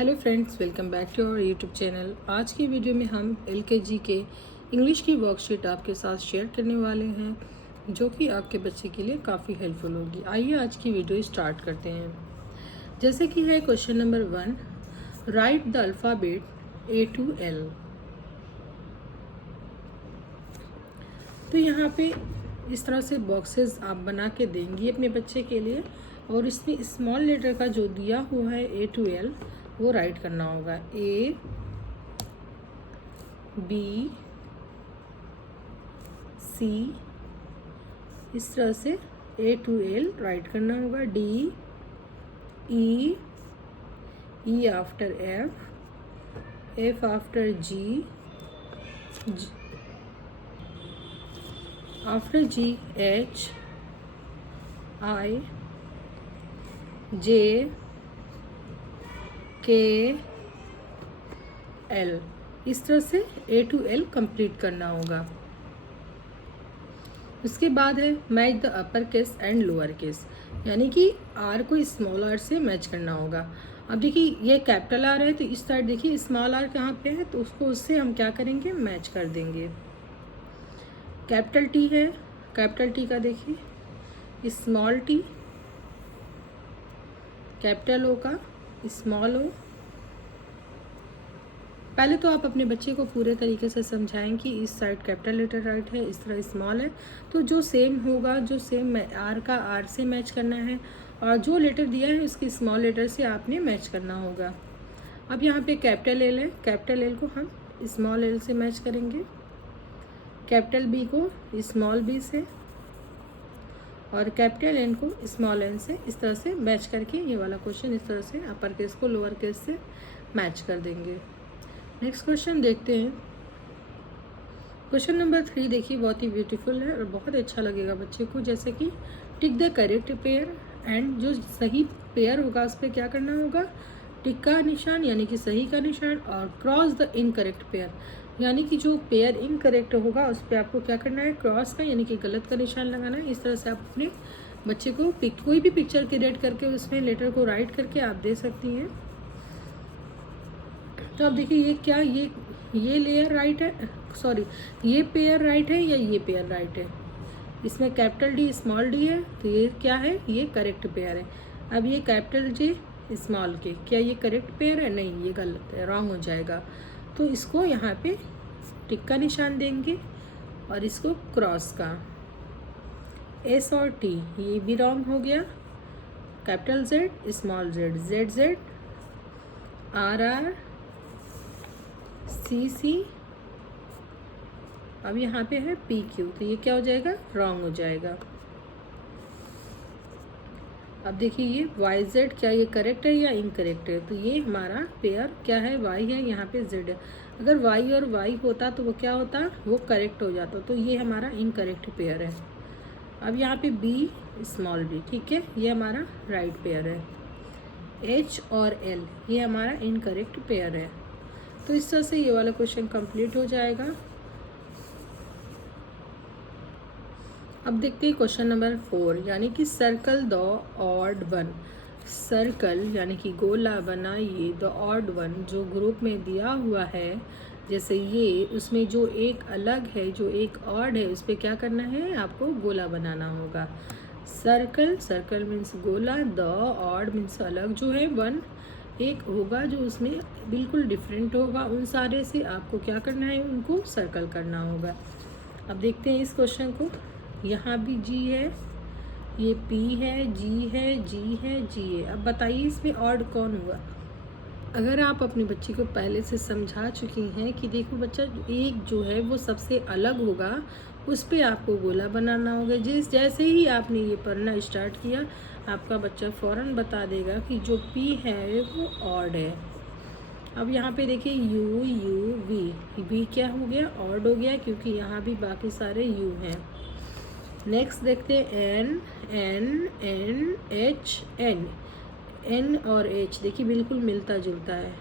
Hello friends, welcome back to our YouTube channel. आज की video में हम एलकेजी के इंग्लिश की वर्कशीट आपके साथ शेयर करने वाले हैं जो कि आपके बच्चे के लिए काफ़ी हेल्पफुल होगी। आइए आज की वीडियो स्टार्ट करते हैं। जैसे कि है question number 1, right the alphabet A to L। तो यहाँ पे इस तरह से बॉक्सेस आप बना के देंगी अपने बच्चे के लिए और इसमें स्मॉल लेटर का जो दिया हुआ है A to L वो राइट करना होगा। A B C इस तरह से A to L राइट करना होगा। D E E after F F after G after G H I J K L इस तरह से A to L कंप्लीट करना होगा। उसके बाद है match the upper case and lower case, यानी कि आर को स्मॉल आर से मैच करना होगा। अब देखिए ये कैपिटल आर है तो इस साइड देखिए स्मॉल आर कहाँ पे है तो उसको उससे हम क्या करेंगे, मैच कर देंगे। कैपिटल टी है, कैपिटल टी का देखिए स्मॉल टी, कैपिटल ओ का स्मॉल ओ। पहले तो आप अपने बच्चे को पूरे तरीके से समझाएं कि इस साइड कैपिटल लेटर राइट है, इस तरह स्मॉल है, तो जो सेम होगा, जो सेम आर का आर से मैच करना है और जो लेटर दिया है उसकी स्मॉल लेटर से आपने मैच करना होगा। अब यहाँ पे कैपिटल एल है, कैपिटल एल को हम स्मॉल एल से मैच करेंगे, कैपिटल बी को स्मॉल बी से और कैपिटल एन को स्मॉल एन से। इस तरह से मैच करके ये वाला क्वेश्चन इस तरह से अपर केस को लोअर केस से मैच कर देंगे। नेक्स्ट क्वेश्चन देखते हैं। क्वेश्चन नंबर 3 देखिए, बहुत ही ब्यूटीफुल है और बहुत अच्छा लगेगा बच्चे को। जैसे कि tick the correct pair and जो सही पेयर होगा उस पर क्या करना होगा, टिक का निशान यानी कि सही का निशान और क्रॉस द इनकरेक्ट पेयर यानी कि जो पेयर इनकरेक्ट होगा उस पर आपको क्या करना है, क्रॉस का यानी कि गलत का निशान लगाना है। इस तरह से आप अपने बच्चे को कोई भी पिक्चर क्रिएट करके उसमें लेटर को राइट करके आप दे सकती हैं। तो अब देखिए ये क्या, ये लेयर राइट है, सॉरी ये पेयर राइट है या ये पेयर राइट है। इसमें कैपिटल डी स्मॉल डी है तो ये क्या है, ये करेक्ट पेयर है। अब ये कैपिटल जे स्मॉल के, क्या ये करेक्ट पेयर है, नहीं ये गलत है, रॉन्ग हो जाएगा। तो इसको यहाँ पे टिक का निशान देंगे और इसको क्रॉस का। एस और टी ये भी रॉन्ग हो गया। Capital Z small Z, Z Z R R C C. अब यहाँ पे है पी क्यू तो ये क्या हो जाएगा, रॉन्ग हो जाएगा। अब देखिए ये वाई जेड, क्या ये करेक्ट है या इनकरेक्ट है, तो ये हमारा पेयर क्या है, वाई है, यहाँ पे जेड है। अगर वाई और वाई होता तो वो क्या होता, वो करेक्ट हो जाता, तो ये हमारा इनकरेक्ट पेयर है। अब यहाँ पे बी स्मॉल बी, ठीक है, ये हमारा राइट पेयर है। एच और एल ये हमारा इनकरेक्ट पेयर है। तो इस तरह से ये वाला क्वेश्चन कंप्लीट हो जाएगा। अब देखते हैं क्वेश्चन नंबर 4, यानी कि circle the odd one. Circle यानी कि गोला बनाइए द ऑड वन, जो ग्रुप में दिया हुआ है जैसे ये, उसमें जो एक अलग है, जो एक ऑड है, उस पर क्या करना है, आपको गोला बनाना होगा। सर्कल, सर्कल मीन्स गोला, द ऑड मीन्स अलग जो है, वन एक होगा जो उसमें बिल्कुल डिफरेंट होगा उन सारे से, आपको क्या करना है, उनको सर्कल करना होगा। अब देखते हैं इस क्वेश्चन को। यहाँ भी जी है, ये पी है, जी है, जी है, जी है। अब बताइए इसमें ऑड कौन हुआ। अगर आप अपने बच्चे को पहले से समझा चुकी हैं कि देखो बच्चा, एक जो है वो सबसे अलग होगा, उस पर आपको गोला बनाना होगा। जैसे ही आपने ये पढ़ना स्टार्ट किया आपका बच्चा फ़ौरन बता देगा कि जो पी है वो ऑड है। अब यहाँ पे देखिए यू यू वी क्या हो गया, ऑड हो गया, क्योंकि यहाँ भी बाकी सारे यू हैं। नेक्स्ट देखते हैं N N N H N, N और एच देखिए बिल्कुल मिलता जुलता है,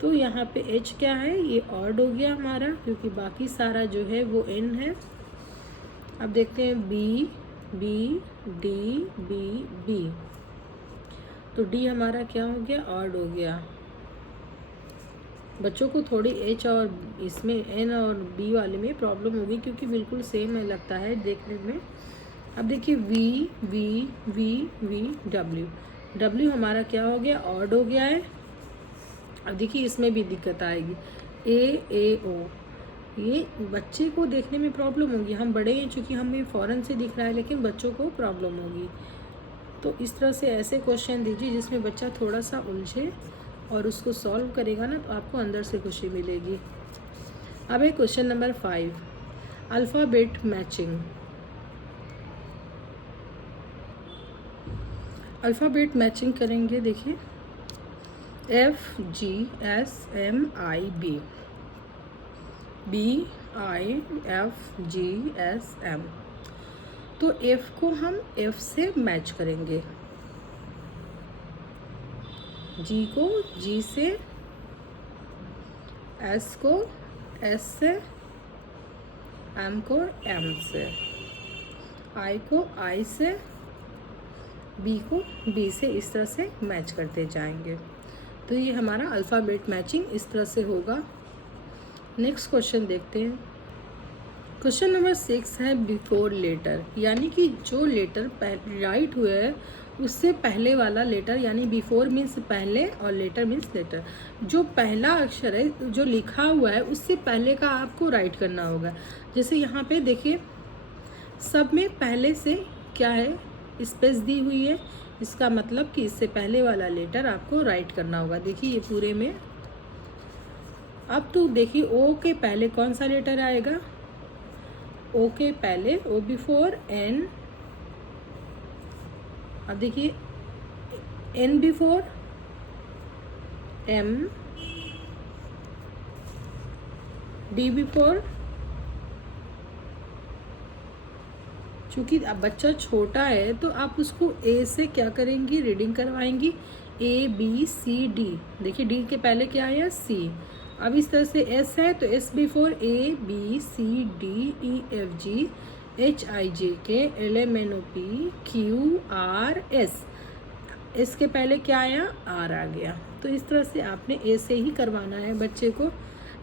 तो यहाँ पे एच क्या है, ये ऑड हो गया हमारा, क्योंकि बाकी सारा जो है वो एन है। अब देखते हैं B B D B B, तो डी हमारा क्या हो गया, ऑड हो गया। बच्चों को थोड़ी एच और इसमें एन और बी वाले में प्रॉब्लम होगी क्योंकि बिल्कुल सेम लगता है देखने में। अब देखिए V V V V W, W हमारा क्या हो गया, ऑड हो गया है। अब देखिए इसमें भी दिक्कत आएगी, ए ओ, ये बच्चे को देखने में प्रॉब्लम होगी। हम बड़े हैं चूँकि हमें फ़ौरन से दिख रहा है, लेकिन बच्चों को प्रॉब्लम होगी। तो इस तरह से ऐसे क्वेश्चन दीजिए जिसमें बच्चा थोड़ा सा उलझे और उसको सॉल्व करेगा ना, तो आपको अंदर से खुशी मिलेगी। अब है question number 5, alphabet matching. Alphabet matching करेंगे, देखिए FGSMIB, BIFGSM। तो F को हम F से मैच करेंगे, G को G से, S को S से, M को M से, I को I से, B को B से, इस तरह से मैच करते जाएंगे। तो ये हमारा अल्फ़ाबेट मैचिंग इस तरह से होगा। नेक्स्ट क्वेश्चन देखते हैं। क्वेश्चन नंबर 6 है बिफोर लेटर, यानी कि जो लेटर राइट हुए है उससे पहले वाला लेटर, यानी बिफोर मीन्स पहले और लेटर मीन्स लेटर। जो पहला अक्षर है जो लिखा हुआ है उससे पहले का आपको राइट करना होगा। जैसे यहाँ पे देखिए सब में पहले से क्या है, स्पेस दी हुई है, इसका मतलब कि इससे पहले वाला लेटर आपको राइट करना होगा। देखिए ये पूरे में। अब तो देखिए ओ के पहले कौन सा लेटर आएगा, ओ के पहले ओ बिफोर एन। अब देखिए N before M, D before, चूँकि अब बच्चा छोटा है तो आप उसको ए से क्या करेंगी, रीडिंग करवाएंगी, ए बी सी डी। देखिए डी के पहले क्या आया, सी। अब इस तरह से एस है तो S before A B C D E F G H I J K L M N O P Q R S. S के पहले क्या आया, आर आ गया। तो इस तरह से आपने ए से ही करवाना है बच्चे को।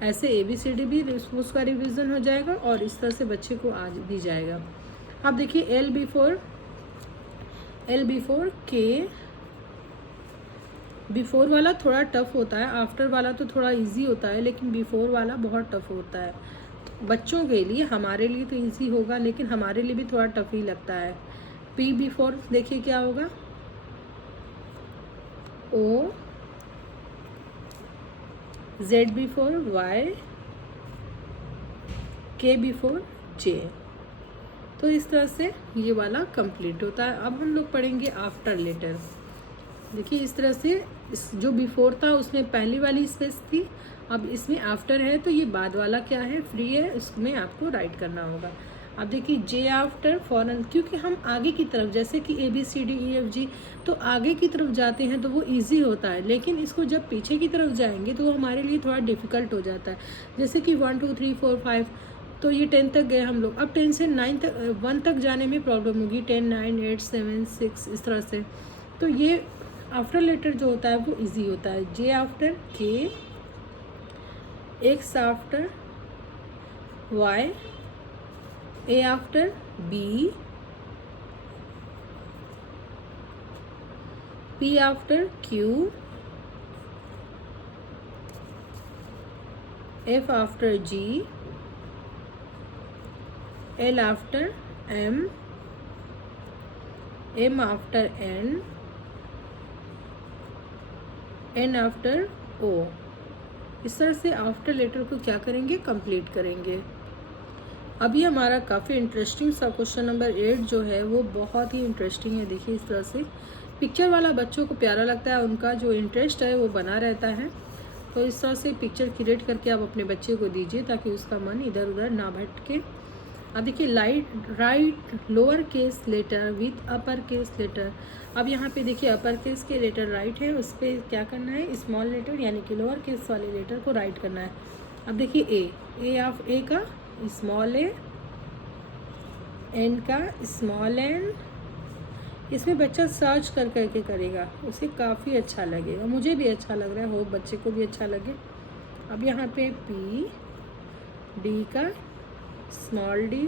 ऐसे ए बी सी डी भी उसका रिविज़न हो जाएगा और इस तरह से बच्चे को आज दी जाएगा। अब देखिए एल बिफोर के, बिफोर वाला थोड़ा टफ होता है, आफ्टर वाला तो थोड़ा इजी होता है, लेकिन बिफोर वाला बहुत टफ होता है बच्चों के लिए। हमारे लिए तो इजी होगा, लेकिन हमारे लिए भी थोड़ा टफ ही लगता है। पी बिफोर देखिए क्या होगा, ओ, जेड बिफोर वाई, के बिफोर जे। तो इस तरह से ये वाला कंप्लीट होता है। अब हम लोग पढ़ेंगे आफ्टर लेटर। देखिए इस तरह से इस जो बिफोर था उसमें पहली वाली स्पेस थी, अब इसमें आफ्टर है तो ये बाद वाला क्या है, फ्री है, उसमें आपको राइट करना होगा। अब देखिए जे आफ्टर फॉरन, क्योंकि हम आगे की तरफ जैसे कि A B C D E F G तो आगे की तरफ जाते हैं तो वो इजी होता है, लेकिन इसको जब पीछे की तरफ जाएंगे तो वो हमारे लिए थोड़ा डिफ़िकल्ट हो जाता है। जैसे कि 1 2 3 4 5, तो ये 10 तक गए हम लोग। अब 10 से 9 तक 1 तक जाने में प्रॉब्लम होगी, 10 9 8 7 6 इस तरह से। तो ये आफ्टर लेटर जो होता है वो इजी होता है। J after K, X after Y, A after B, P after Q, F after G, L after M, M after N, N after O. इस तरह से आफ्टर लेटर को क्या करेंगे, कंप्लीट करेंगे। अभी हमारा काफ़ी इंटरेस्टिंग सा क्वेश्चन नंबर 8 जो है वो बहुत ही इंटरेस्टिंग है। देखिए इस तरह से पिक्चर वाला बच्चों को प्यारा लगता है, उनका जो इंटरेस्ट है वो बना रहता है। तो इस तरह से पिक्चर क्रिएट करके आप अपने बच्चे को दीजिए ताकि उसका मन इधर उधर ना भटके। अब देखिए right lower case letter with upper case letter. अब यहाँ पे देखिए अपर केस के लेटर राइट है, उस पर क्या करना है, स्मॉल लेटर यानी कि लोअर केस वाले लेटर को राइट करना है। अब देखिए ए ऑफ ए का स्मॉल ए, एन का स्मॉल एन। इसमें बच्चा सर्च कर करके करेगा, उसे काफ़ी अच्छा लगेगा, मुझे भी अच्छा लग रहा है, होप बच्चे को भी अच्छा लगे। अब यहाँ पे पी, डी का small D,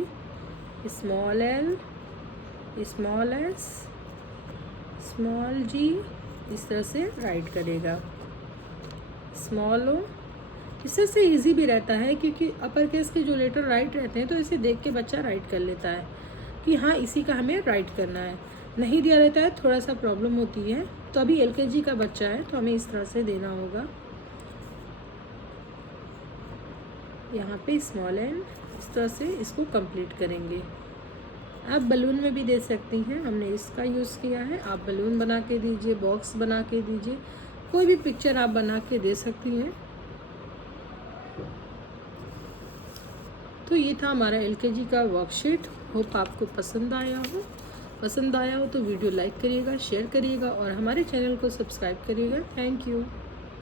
small L, small S, small G, इस तरह से राइट करेगा। स्मॉल ओ, इस तरह से ईजी भी रहता है क्योंकि अपर केस के जो लेटर राइट रहते हैं तो इसे देख के बच्चा राइट कर लेता है कि हाँ इसी का हमें राइट करना है। नहीं दिया रहता है थोड़ा सा प्रॉब्लम होती है। तो अभी एलकेजी का बच्चा है तो हमें इस तरह से देना होगा। यहाँ पे स्मॉल एन, इस तरह से इसको कंप्लीट करेंगे। आप बलून में भी दे सकती हैं, हमने इसका यूज़ किया है। आप बलून बना के दीजिए, बॉक्स बना के दीजिए, कोई भी पिक्चर आप बना के दे सकती हैं। तो ये था हमारा एलकेजी का वर्कशीट। होप आपको पसंद आया हो। पसंद आया हो तो वीडियो लाइक करिएगा, शेयर करिएगा और हमारे चैनल को सब्सक्राइब करिएगा। Thank you.